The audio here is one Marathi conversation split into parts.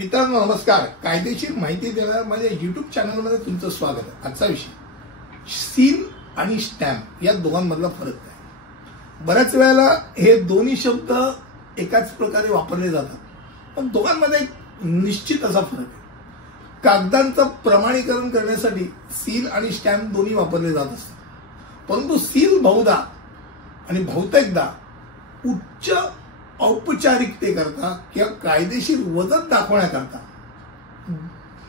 मित्रांनो नमस्कार. कायदेशीर माहिती देणाऱ्या माझ्या YouTube चॅनलमध्ये तुमचं स्वागत आहे. आजचा विषय सील आणि स्टॅम्प या दोघांमधला फरक काय. बऱ्याच वेळेला हे दोन्ही शब्द एकाच प्रकारे वापरले जातात, पण दोघांमध्ये एक निश्चित असा फरक आहे. कागदांचं प्रमाणीकरण करण्यासाठी सील आणि स्टॅम्प दोन्ही वापरले जात असतात, परंतु सील बहुधा आणि बहुतेकदा उच्च औपचारिकतेकरता किंवा कायदेशीर वजन दाखवण्याकरता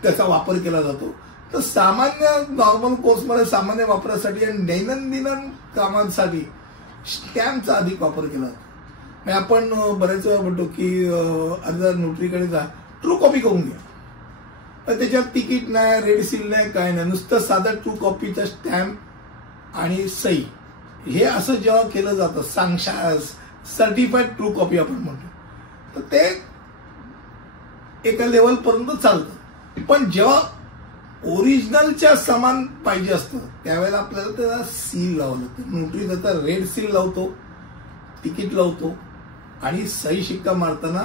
त्याचा वापर केला जातो. तर सामान्य नॉर्मल कोर्समध्ये सामान्य वापरासाठी आणि दैनंदिन कामांसाठी स्टॅम्पचा अधिक वापर केला जातो. आपण बरेच वेळा म्हणतो की अर्धा नोटरीकडे जा, ट्रू कॉपी करून घ्या, पण त्याच्यात तिकीट नाही, रेड सील नाही, काय नाही, नुसतं साधा ट्रू कॉपीचा स्टॅम्प आणि सही हे असं जेव्हा केलं जातं, सर्टिफाईड ट्रू कॉपी आपण म्हणतो, तर ते एका लेवल पर्यंत चालतं. पण जेव्हा ओरिजिनलच्या समान पाहिजे असतं त्यावेळेला आपल्याला त्याला सील लावावं लागतं. नोटरी त्याचा रेड सील लावतो, तिकीट लावतो आणि सही शिक्का मारताना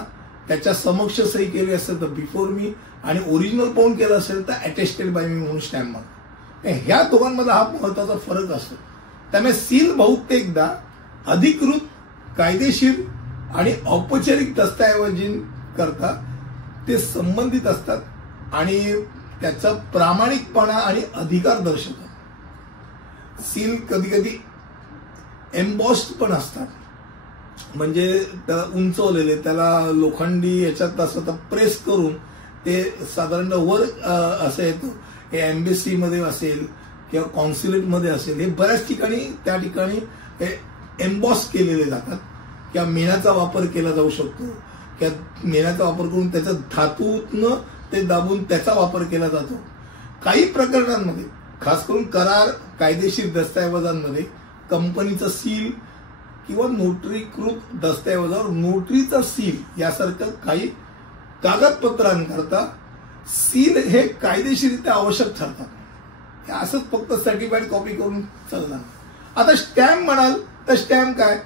त्याच्या समक्ष सही केली असेल तर बिफोर मी आणि ओरिजिनल पाहून केलं असेल तर अटेस्टेड बाय मी म्हणून स्टॅम्प मारतो. ह्या दोघांमध्ये हा महत्वाचा फरक असतो. त्यामुळे सील बहुतेकदा अधिकृत कायदेशीर आणि औपचारिक दस्तऐवजींकरता ते संबंधित असतात आणि त्याचा प्रामाणिकपणा आणि अधिकार दर्शवतात. सील कधी कधी एम्बॉस्ड पण असतात, म्हणजे त्याला उंचवलेले, त्याला लोखंडी याच्यात असं प्रेस करून ते साधारण वर असं येतो. हे एम्बेसी मध्ये असेल किंवा कॉन्सुलेट मध्ये असेल, हे बऱ्याच ठिकाणी त्या ठिकाणी हे एम्बॉस केलेले जातात. किंवा मेणाचा वापर केला जाऊ शकतो, किंवा मेणाचा वापर करून त्याचा धातूतनं ते दाबून त्याचा वापर केला जातो. काही प्रकरणांमध्ये खास करून करार कायदेशीर दस्तऐवजांमध्ये कंपनीचं सील किंवा नोटरीकृत दस्तऐवजावर नोटरीचा सील यासारखं काही कागदपत्रांकरता सील हे कायदेशीरित्या आवश्यक ठरतात. हे असंच फक्त सर्टिफाईड कॉपी करून चालणार. आता स्टॅम्प म्हणाल तर स्टॅम्प काय,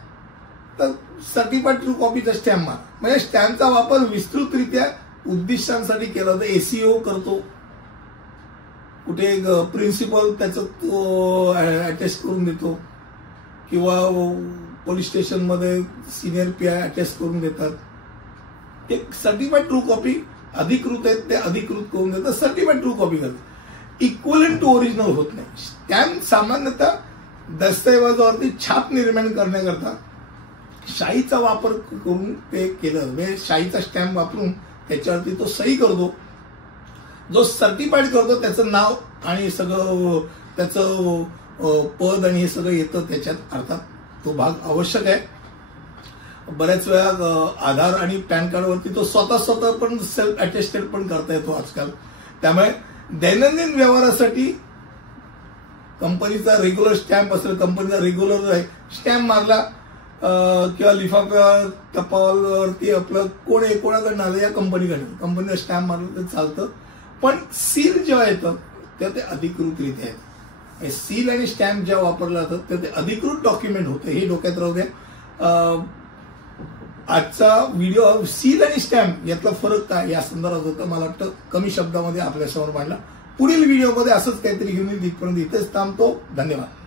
तर सर्टिफाईड ट्रू कॉपीचा स्टॅम्प मारा. म्हणजे स्टॅम्पचा वापर विस्तृतरित्या उद्दिष्टांसाठी केला जातो. एसीओ करतो, कुठे प्रिन्सिपल त्याचं तो अटेस्ट करून देतो, किंवा पोलीस स्टेशनमध्ये सिनियर पीआय अटेस्ट करून देतात. ते सर्टिफाईड ट्रू कॉपी अधिकृत आहेत, ते अधिकृत करून देतात, सर्टिफाईड ट्रू कॉपी करतात. इक्वलंट टू ओरिजिनल होत नाही. स्टॅम्प सामान्यतः दस्तऐवजावरती छाप निर्माण करण्याकरता शाईचा वापर करून ते केलं. म्हणजे शाईचा स्टॅम्प वापरून त्याच्यावरती तो सही करतो. जो सर्टिफाईड करतो त्याचं नाव आणि सगळं त्याचं पद आणि हे सगळं येतं त्याच्यात. अर्थात तो भाग आवश्यक आहे. बऱ्याच वेळा आधार आणि पॅन कार्डवरती तो स्वतः पण सेल्फ अटेस्टेड पण करता येतो आजकाल. त्यामुळे दैनंदिन व्यवहारासाठी कंपनीचा रेग्युलर स्टॅम्प असेल, कंपनीचा रेग्युलर स्टॅम्प मारला किंवा लिफाफा टपालवरती आपलं कोणाकडनं आलं, या कंपनीचा स्टॅम्प मारला तर चालतं. पण सील जेव्हा येतं तेव्हा ते अधिकृतरित्या येतं. सील आणि स्टॅम्प जेव्हा वापरलं जातं तेव्हा ते अधिकृत डॉक्युमेंट होतं. हे डोक्यात राहू द्या. आजचा व्हिडिओ सील आणि स्टॅम्प यातला फरक काय या संदर्भात होता. मला वाटतं कमी शब्दामध्ये आपल्यासमोर मांडला. पुढील व्हिडिओमध्ये असंच काहीतरी घेऊन तिथपर्यंत इथेच थांबतो. धन्यवाद.